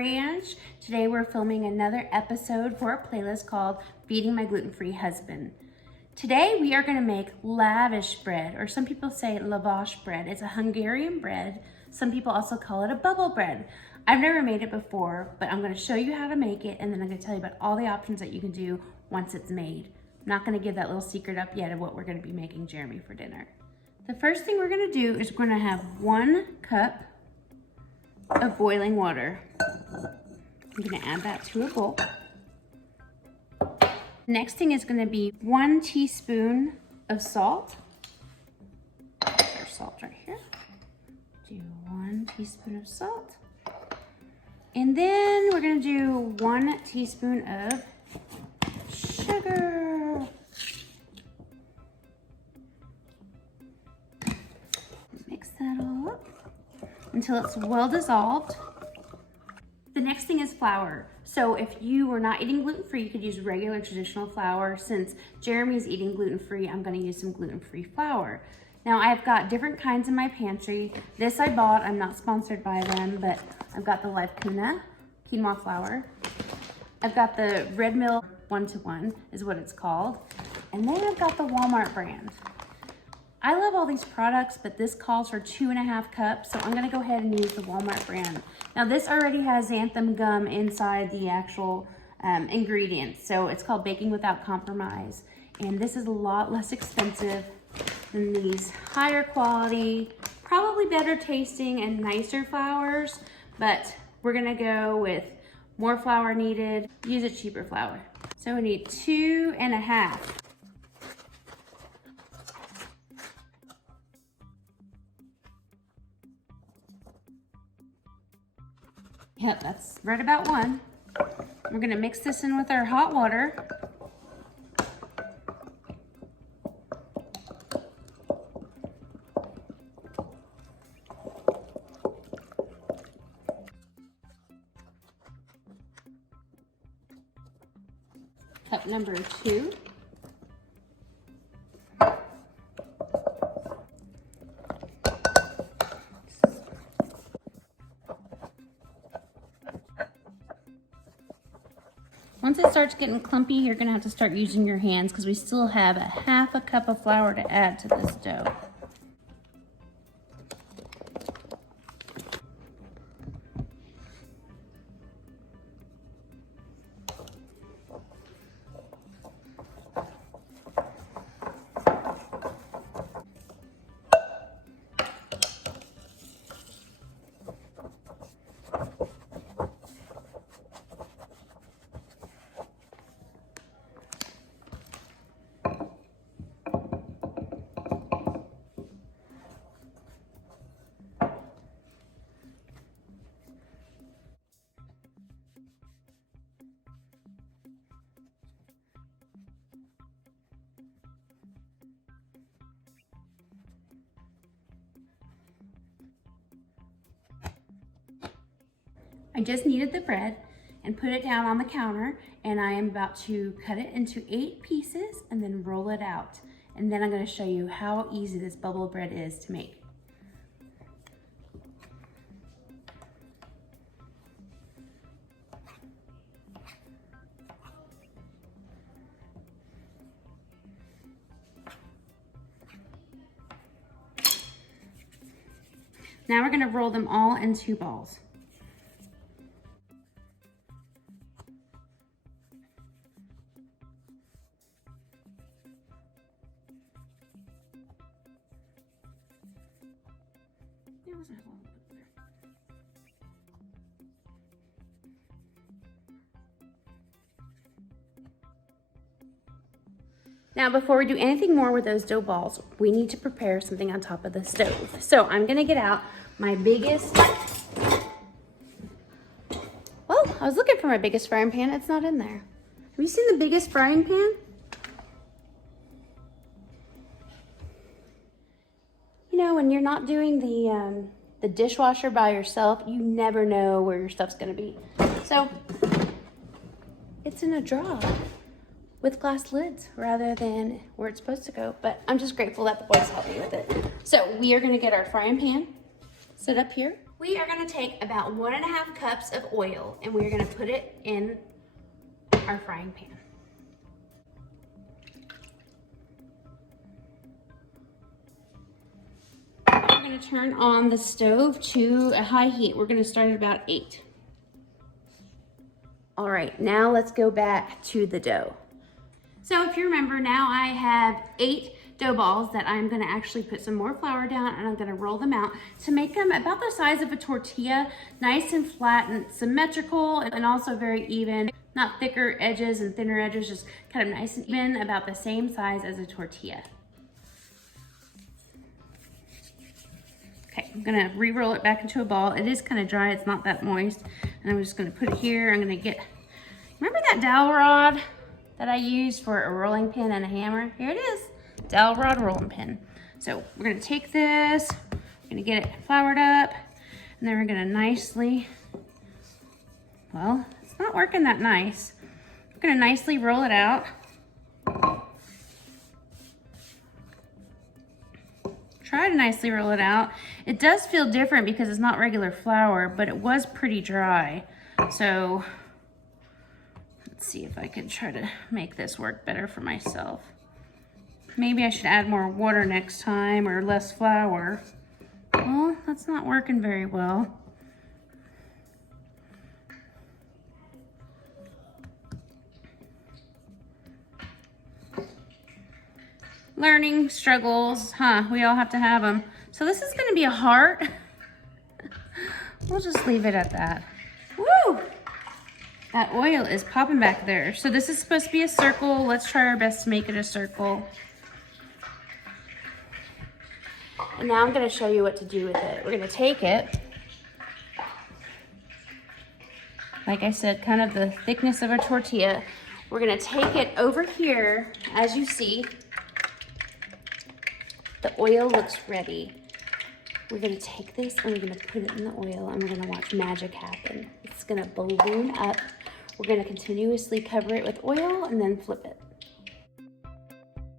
Ranch. Today we're filming another episode for a playlist called Feeding My Gluten Free Husband. Today we are gonna make Lavish bread, or some people say Lavash bread. It's a Hungarian bread. Some people also call it a bubble bread. I've never made it before, but I'm gonna show you how to make it, and then I'm gonna tell you about all the options that you can do once it's made. I'm not gonna give that little secret up yet of what we're gonna be making Jeremy for dinner. The first thing we're gonna do is we're gonna have 1 cup of boiling water. I'm gonna add that to a bowl. Next thing is gonna be 1 teaspoon of salt. There's our salt right here. Do 1 teaspoon of salt. And then we're gonna do 1 teaspoon of sugar. Mix that all up until it's well dissolved. The next thing is flour. So if you are not eating gluten-free, you could use regular traditional flour. Since Jeremy's eating gluten-free, I'm gonna use some gluten-free flour. Now I've got different kinds in my pantry. This I bought, I'm not sponsored by them, but I've got the live quinoa flour. I've got the Red Mill 1-to-1 is what it's called. And then I've got the Walmart brand. I love all these products, but this calls for 2.5 cups, so I'm gonna go ahead and use the Walmart brand. Now this already has xanthan gum inside the actual ingredients, so it's called Baking Without Compromise. And this is a lot less expensive than these higher quality, probably better tasting and nicer flours, but we're gonna go with more flour needed, use a cheaper flour. So we need 2.5. Yep, that's right about 1. We're gonna mix this in with our hot water. Cup number 2. Once it starts getting clumpy, you're gonna have to start using your hands because we still have 1/2 cup of flour to add to this dough. I just kneaded the bread and put it down on the counter, and I am about to cut it into 8 pieces and then roll it out. And then I'm going to show you how easy this bubble bread is to make. Now we're going to roll them all into balls. Now, before we do anything more with those dough balls, we need to prepare something on top of the stove. So I'm gonna get out my biggest, well, I was looking for my biggest frying pan, it's not in there. Have you seen the biggest frying pan? You know, when you're not doing the dishwasher by yourself, you never know where your stuff's gonna be. So it's in a drawer with glass lids rather than where it's supposed to go. But I'm just grateful that the boys helped me with it. So we are gonna get our frying pan set up here. We are gonna take about 1.5 cups of oil and we're gonna put it in our frying pan. We're gonna turn on the stove to a high heat. We're gonna start at about 8. All right, now let's go back to the dough. So if you remember, now I have 8 dough balls that I'm gonna actually put some more flour down and I'm gonna roll them out to make them about the size of a tortilla, nice and flat and symmetrical and also very even, not thicker edges and thinner edges, just kind of nice and even, about the same size as a tortilla. Okay, I'm gonna re-roll it back into a ball. It is kind of dry, it's not that moist. And I'm just gonna put it here. I'm gonna get, remember that dowel rod that I used for a rolling pin and a hammer? Here it is. Dowel rod rolling pin. So we're gonna take this, we're gonna get it floured up, and then we're gonna nicely, well, it's not working that nice. We're gonna nicely roll it out. Try to nicely roll it out. It does feel different because it's not regular flour, but it was pretty dry. So let's see if I can try to make this work better for myself. Maybe I should add more water next time or less flour. Well, that's not working very well. Learning struggles, huh? We all have to have them. So this is gonna be a heart. We'll just leave it at that. Woo! That oil is popping back there. So this is supposed to be a circle. Let's try our best to make it a circle. And now I'm gonna show you what to do with it. We're gonna take it, like I said, kind of the thickness of a tortilla. We're gonna take it over here. As you see, the oil looks ready. We're gonna take this and we're gonna put it in the oil and we're gonna watch magic happen. It's gonna balloon up. We're gonna continuously cover it with oil and then flip it.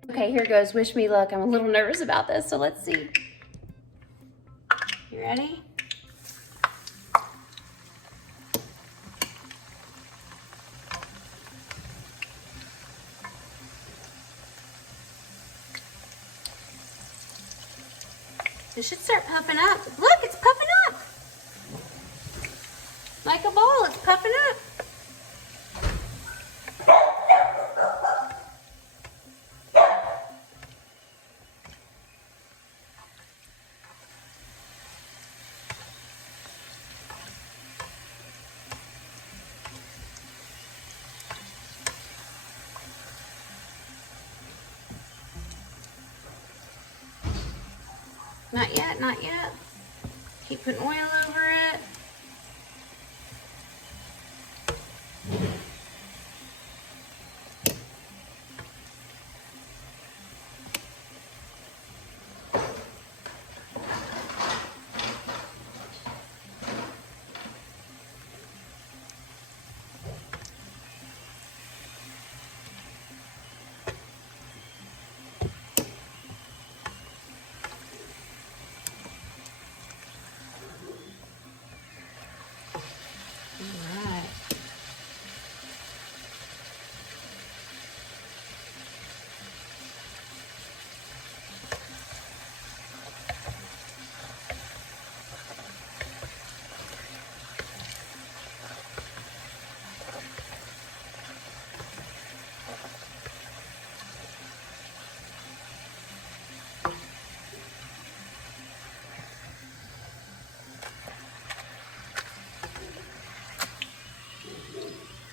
Okay, here goes. Wish me luck. I'm a little nervous about this, so let's see. You ready? It should start puffing up. Look, it's puffing up. Like a ball, it's puffing up. Not yet, not yet. Keep putting oil over it.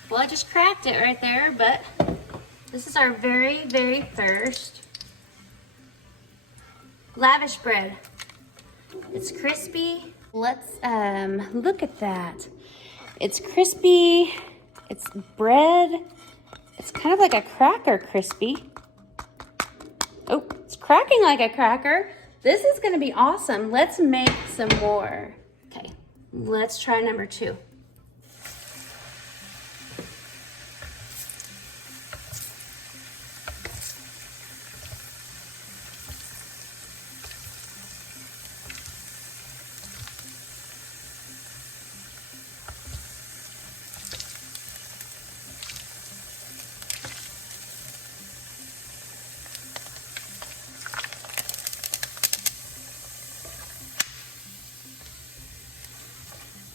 Well, I just cracked it right there, but this is our very, very first Lavish bread. It's crispy. Let's look at that. It's crispy, it's bread. It's kind of like a cracker crispy. Oh, it's cracking like a cracker. This is gonna be awesome. Let's make some more. Okay, let's try number 2.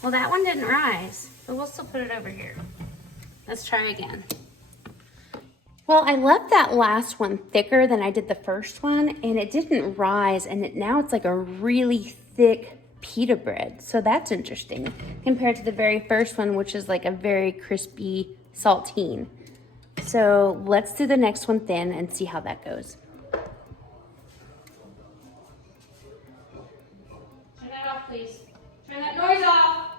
Well, that one didn't rise, but we'll still put it over here. Let's try again. Well, I left that last one thicker than I did the first one, and it didn't rise, and now it's like a really thick pita bread. So that's interesting compared to the very first one, which is like a very crispy saltine. So let's do the next one thin and see how that goes. Turn that off, please. Turn that noise off.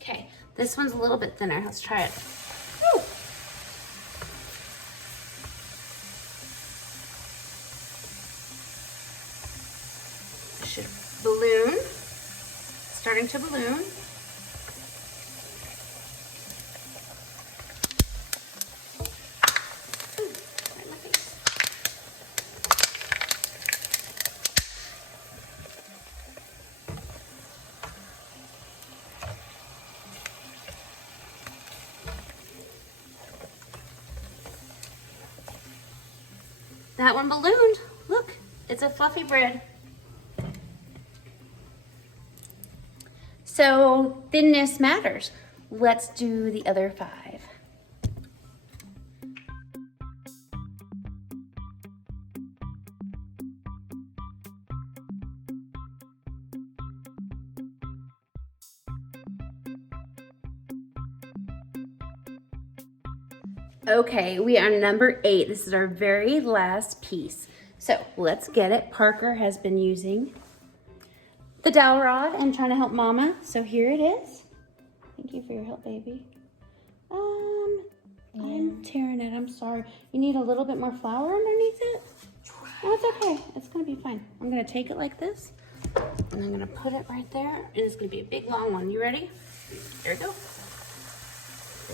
Okay, this one's a little bit thinner. Let's try it. Woo. It should balloon. Starting to balloon. That one ballooned. Look, it's a fluffy bread. So thinness matters. Let's do the other 5. Okay, we are number 8. This is our very last piece. So let's get it. Parker has been using the dowel rod and trying to help Mama. So here it is. Thank you for your help, baby. I'm tearing it. I'm sorry. You need a little bit more flour underneath it? Oh, it's okay. It's going to be fine. I'm going to take it like this, and I'm going to put it right there, and it's going to be a big, long one. You ready? There we go.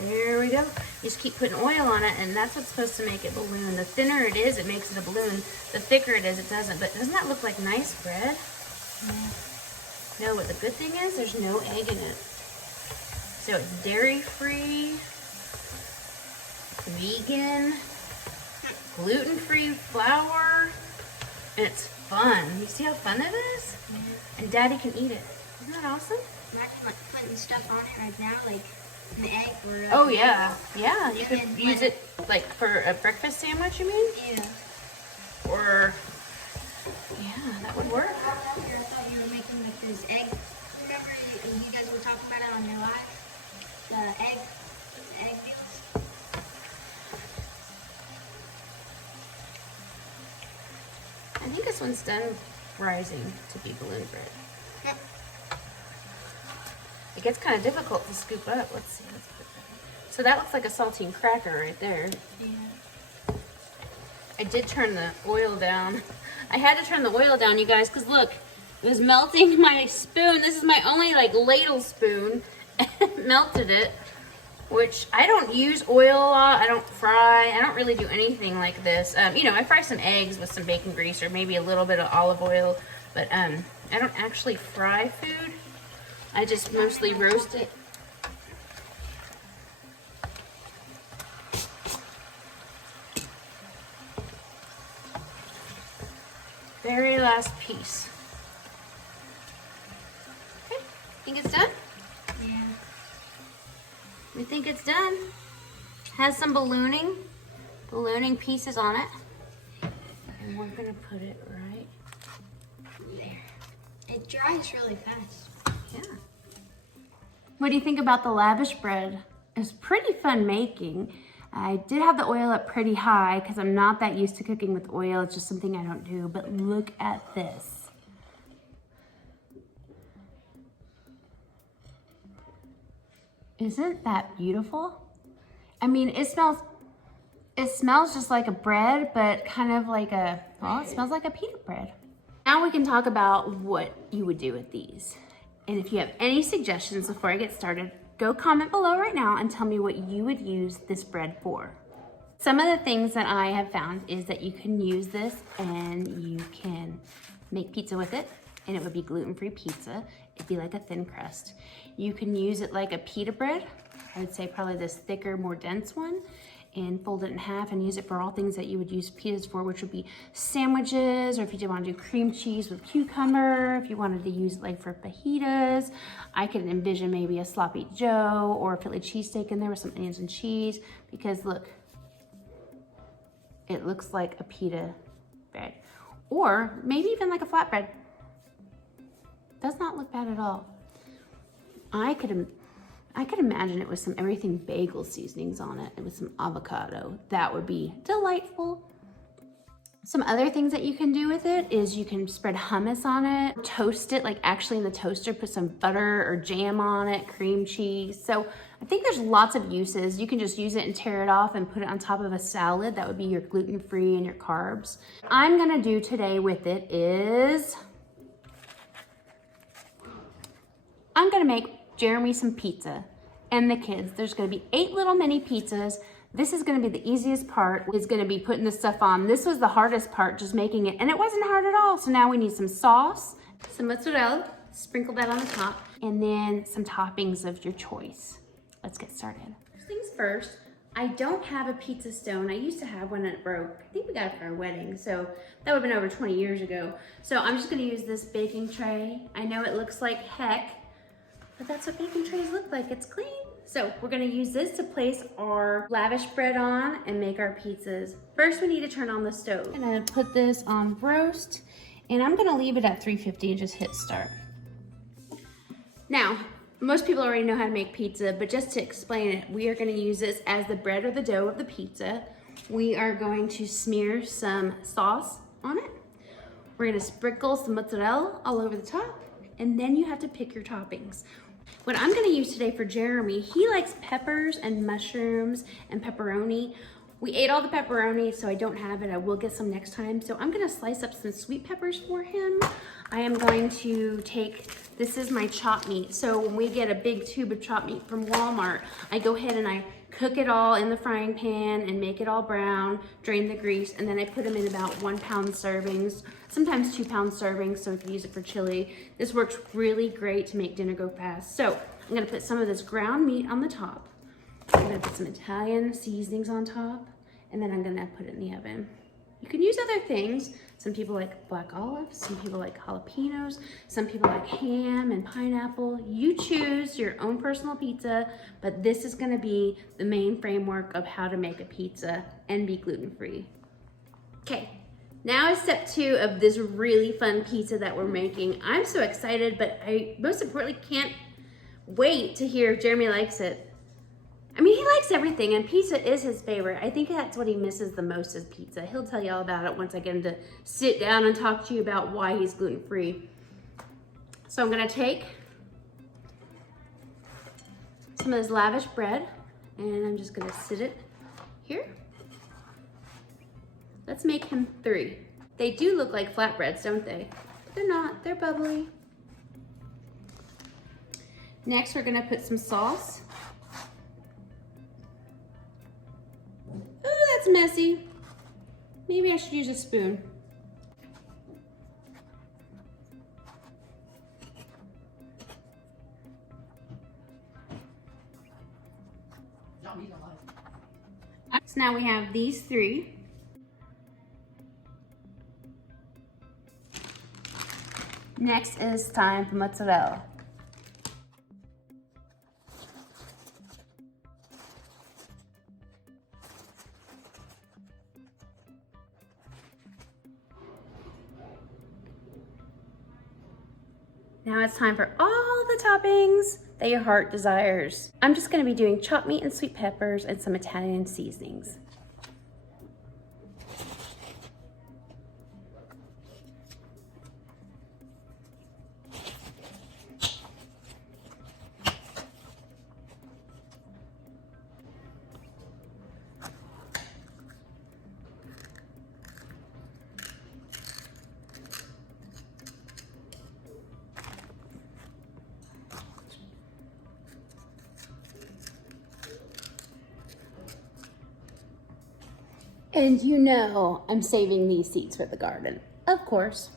There we go. You just keep putting oil on it, and that's what's supposed to make it balloon. The thinner it is, it makes it a balloon. The thicker it is, it doesn't. But doesn't that look like nice bread? Yeah. No, but the good thing is there's no egg in it. So it's dairy-free, vegan, gluten-free flour, and it's fun. You see how fun it is? Mm-hmm. And Daddy can eat it. Isn't that awesome? Imagine like putting stuff on it right now, like an egg or oh yeah, yeah. You could use it like for a breakfast sandwich. You mean? Yeah. Or yeah, that would work. I thought you were making like this egg. Remember you guys were talking about it on your live? The egg meals. I think this one's done rising to be balloon bread. Yep. It gets kind of difficult to scoop up. Let's see. Let's put that. So that looks like a saltine cracker right there. Yeah. I did turn the oil down. I had to turn the oil down, you guys, because look, it was melting my spoon. This is my only like ladle spoon. It melted it, which I don't use oil a lot. I don't fry. I don't really do anything like this. You know, I fry some eggs with some bacon grease or maybe a little bit of olive oil, but I don't actually fry food. I just mostly roast it. Very last piece. Okay, think it's done? Yeah. We think it's done. Has some ballooning pieces on it. And we're gonna put it right there. It dries really fast. Yeah. What do you think about the Lavish bread? It's pretty fun making. I did have the oil up pretty high because I'm not that used to cooking with oil. It's just something I don't do. But look at this. Isn't that beautiful? I mean, it smells just like a bread, but kind of like a, well, it smells like a pita bread. Now we can talk about what you would do with these. And if you have any suggestions before I get started, go comment below right now and tell me what you would use this bread for. Some of the things that I have found is that you can use this and you can make pizza with it, and it would be gluten-free pizza. It'd be like a thin crust. You can use it like a pita bread. I would say probably this thicker, more dense one. and fold it in half and use it for all things that you would use pitas for, which would be sandwiches, or if you did want to do cream cheese with cucumber, if you wanted to use it like for fajitas. I could envision maybe a sloppy joe or a Philly cheesesteak in there with some onions and cheese, because look, it looks like a pita bread, or maybe even like a flatbread. Does not look bad at all. I could imagine it with some everything bagel seasonings on it and with some avocado. That would be delightful. Some other things that you can do with it is you can spread hummus on it, toast it, like actually in the toaster, put some butter or jam on it, cream cheese. So I think there's lots of uses. You can just use it and tear it off and put it on top of a salad. That would be your gluten-free and your carbs. I'm gonna do today with it is, I'm gonna make Jeremy some pizza and the kids. There's gonna be 8 little mini pizzas. This is gonna be the easiest part, is gonna be putting the stuff on. This was the hardest part, just making it, and it wasn't hard at all. So now we need some sauce, some mozzarella, sprinkle that on the top, and then some toppings of your choice. Let's get started. First things first, I don't have a pizza stone. I used to have one and it broke. I think we got it for our wedding, so that would have been over 20 years ago. So I'm just gonna use this baking tray. I know it looks like heck, but that's what baking trays look like, it's clean. So we're gonna use this to place our Lavish bread on and make our pizzas. First, we need to turn on the stove. I'm gonna put this on roast, and I'm gonna leave it at 350 and just hit start. Now, most people already know how to make pizza, but just to explain it, we are gonna use this as the bread or the dough of the pizza. We are going to smear some sauce on it. We're gonna sprinkle some mozzarella all over the top, and then you have to pick your toppings. What I'm gonna use today for Jeremy, he likes peppers and mushrooms and pepperoni. We ate all the pepperoni, so I don't have it. I will get some next time. So I'm gonna slice up some sweet peppers for him. I am going to take, this is my chopped meat. So when we get a big tube of chopped meat from Walmart, I go ahead and I cook it all in the frying pan and make it all brown, drain the grease, and then I put them in about 1 pound servings, sometimes 2 pound servings, so we can use it for chili. This works really great to make dinner go fast. So I'm gonna put some of this ground meat on the top. I'm gonna put some Italian seasonings on top, and then I'm gonna put it in the oven. You can use other things. Some people like black olives, some people like jalapenos, some people like ham and pineapple. You choose your own personal pizza, but this is gonna be the main framework of how to make a pizza and be gluten-free. Okay, now is step 2 of this really fun pizza that we're making. I'm so excited, but I most importantly can't wait to hear if Jeremy likes it. I mean, he likes everything, and pizza is his favorite. I think that's what he misses the most is pizza. He'll tell you all about it once I get him to sit down and talk to you about why he's gluten-free. So I'm gonna take some of this Lavish bread, and I'm just gonna sit it here. Let's make him 3. They do look like flatbreads, don't they? But they're not, they're bubbly. Next, we're gonna put some sauce. Oh, that's messy. Maybe I should use a spoon. So now we have these 3. Next is time for mozzarella. Now it's time for all the toppings that your heart desires. I'm just gonna be doing chopped meat and sweet peppers and some Italian seasonings. And you know I'm saving these seeds for the garden, of course.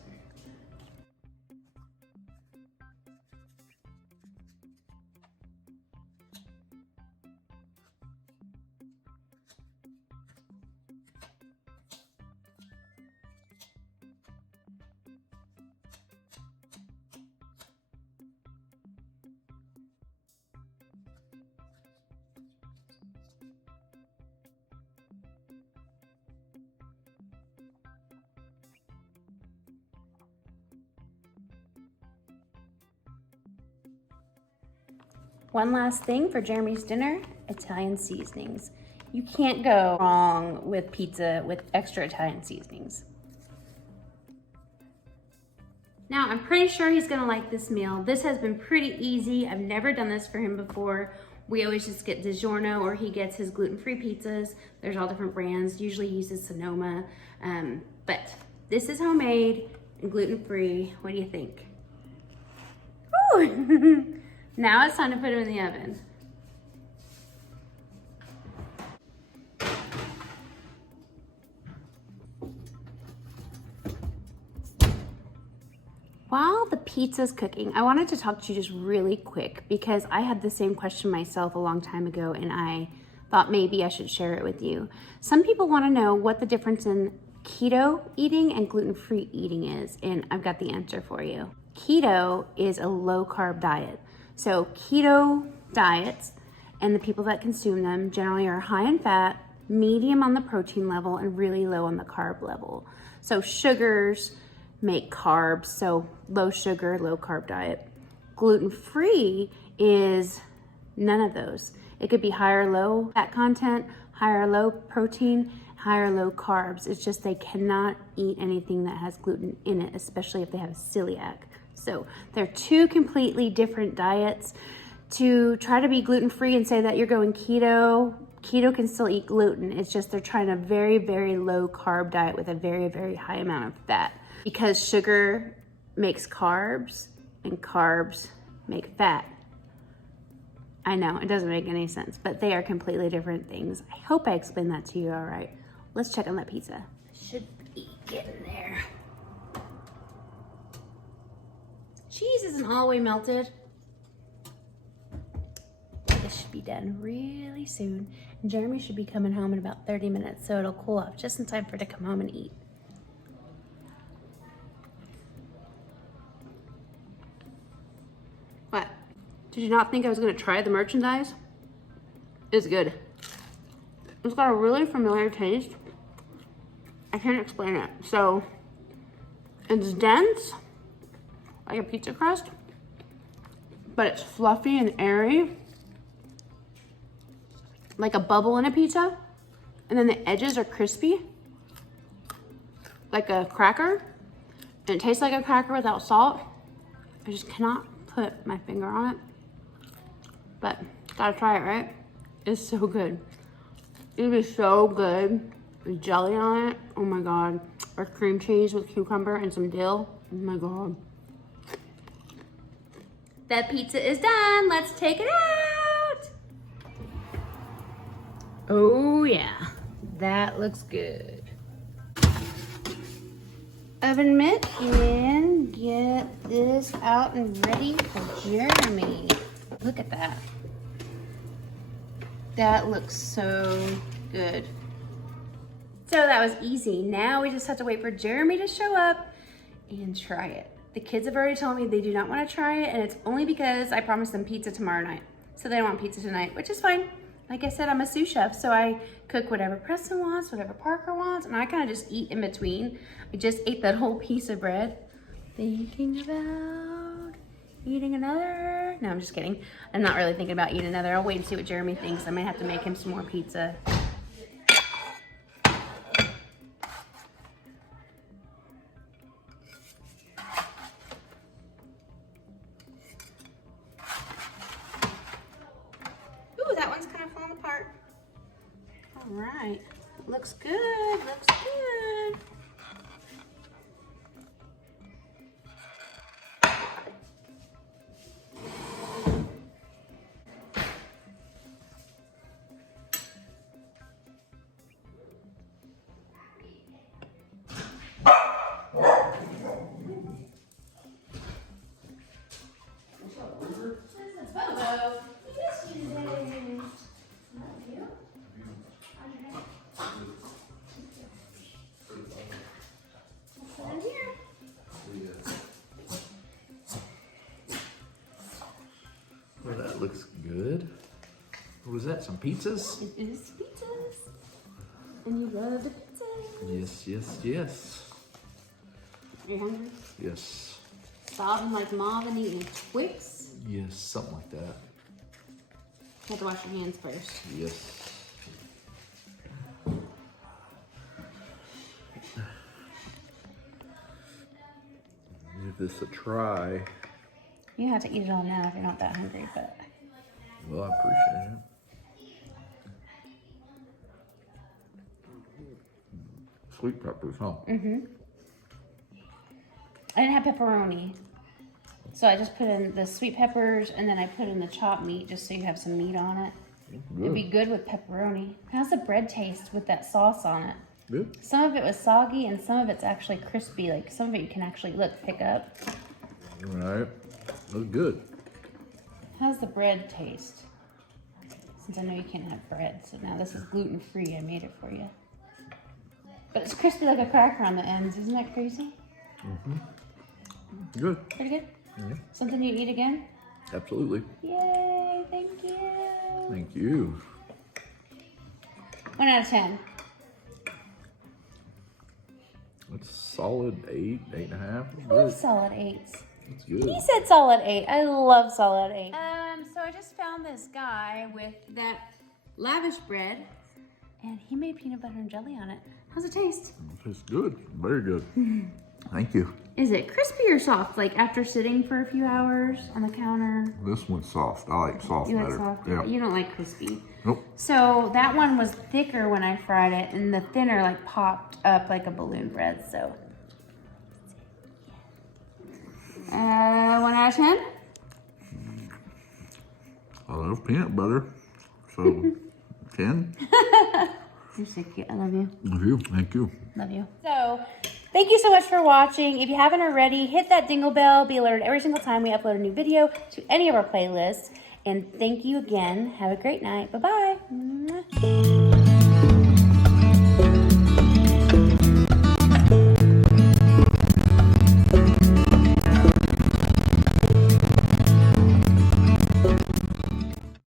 One last thing for Jeremy's dinner, Italian seasonings. You can't go wrong with pizza with extra Italian seasonings. Now, I'm pretty sure he's gonna like this meal. This has been pretty easy. I've never done this for him before. We always just get DiGiorno, or he gets his gluten-free pizzas. There's all different brands. Usually he uses Sonoma, but this is homemade and gluten-free. What do you think? Ooh. Now it's time to put him in the oven. While the pizza's cooking, I wanted to talk to you just really quick because I had the same question myself a long time ago and I thought maybe I should share it with you. Some people want to know what the difference in keto eating and gluten-free eating is, and I've got the answer for you. Keto is a low-carb diet. So keto diets and the people that consume them generally are high in fat, medium on the protein level, and really low on the carb level. So sugars make carbs, so low sugar, low carb diet. Gluten-free is none of those. It could be high or low fat content, high or low protein, high or low carbs. It's just they cannot eat anything that has gluten in it, especially if they have a celiac. So they're two completely different diets. To try to be gluten-free and say that you're going keto, keto can still eat gluten. It's just they're trying a very, very low carb diet with a very, very high amount of fat. Because sugar makes carbs and carbs make fat. I know, it doesn't make any sense, but they are completely different things. I hope I explained that to you all right. Let's check on that pizza. Should be getting there. Cheese isn't all the way melted. This should be done really soon. And Jeremy should be coming home in about 30 minutes, so it'll cool off just in time for her to come home and eat. What? Did you not think I was gonna try the merchandise? It's good. It's got a really familiar taste. I can't explain it. So, it's dense, like a pizza crust, but it's fluffy and airy, like a bubble in a pizza. And then the edges are crispy, like a cracker. And it tastes like a cracker without salt. I just cannot put my finger on it, but gotta try it, right? It's so good. It would be so good with jelly on it. Oh my God. Or cream cheese with cucumber and some dill. Oh my God. That pizza is done. Let's take it out. Oh yeah, that looks good. Oven mitt and get this out and ready for Jeremy. Look at that. That looks so good. So that was easy. Now we just have to wait for Jeremy to show up and try it. The kids have already told me they do not want to try it, and it's only because I promised them pizza tomorrow night. So they want pizza tonight, which is fine. Like I said, I'm a sous chef, so I cook whatever Preston wants, whatever Parker wants, and I kind of just eat in between. I just ate that whole piece of bread. Thinking about eating another? No, I'm just kidding. I'm not really thinking about eating another. I'll wait and see what Jeremy thinks. I might have to make him some more pizza. Ooh, that one's kind of falling apart. All right, looks good, looks good. Well, that looks good. What was that, some pizzas? It is pizzas. And you love the pizzas. Yes, yes, yes. Are you hungry? Yes. Sobbing like mom and eating Twix. Yes, something like that. You have to wash your hands first. Yes. Give this a try. You have to eat it all now if you're not that hungry, but. Well, I appreciate it. Sweet peppers, huh? Mm-hmm. I didn't have pepperoni. So I just put in the sweet peppers and then I put in the chopped meat just so you have some meat on it. It'd be good with pepperoni. How's the bread taste with that sauce on it? Good. Some of it was soggy and some of it's actually crispy. Like some of it you can actually, look, pick up. All right. That's good. How's the bread taste? Since I know you can't have bread, so now this is gluten free. I made it for you. But it's crispy like a cracker on the ends. Isn't that crazy? Mm-hmm. Good. Pretty good? Mm-hmm. Something you eat again? Absolutely. Yay, thank you. Thank you. 1 out of 10. It's solid 8, 8.5. I love Good. solid 8s. It's good. He said solid 8. I love solid 8. So I just found this guy with that Lavish Bread, and he made peanut butter and jelly on it. How's it taste? It tastes good. Very good. Thank you. Is it crispy or soft? Like after sitting for a few hours on the counter? This one's soft. I like soft You like better. soft? Yeah. You don't like crispy. Nope. So that one was thicker when I fried it, and the thinner like popped up like a balloon bread. So 1 out of 10. I love peanut butter. So 10. You're so cute. I love you. Love you. Thank you. Love you. So, thank you so much for watching. If you haven't already, hit that dingle bell. Be alerted every single time we upload a new video to any of our playlists. And thank you again. Have a great night. Bye-bye.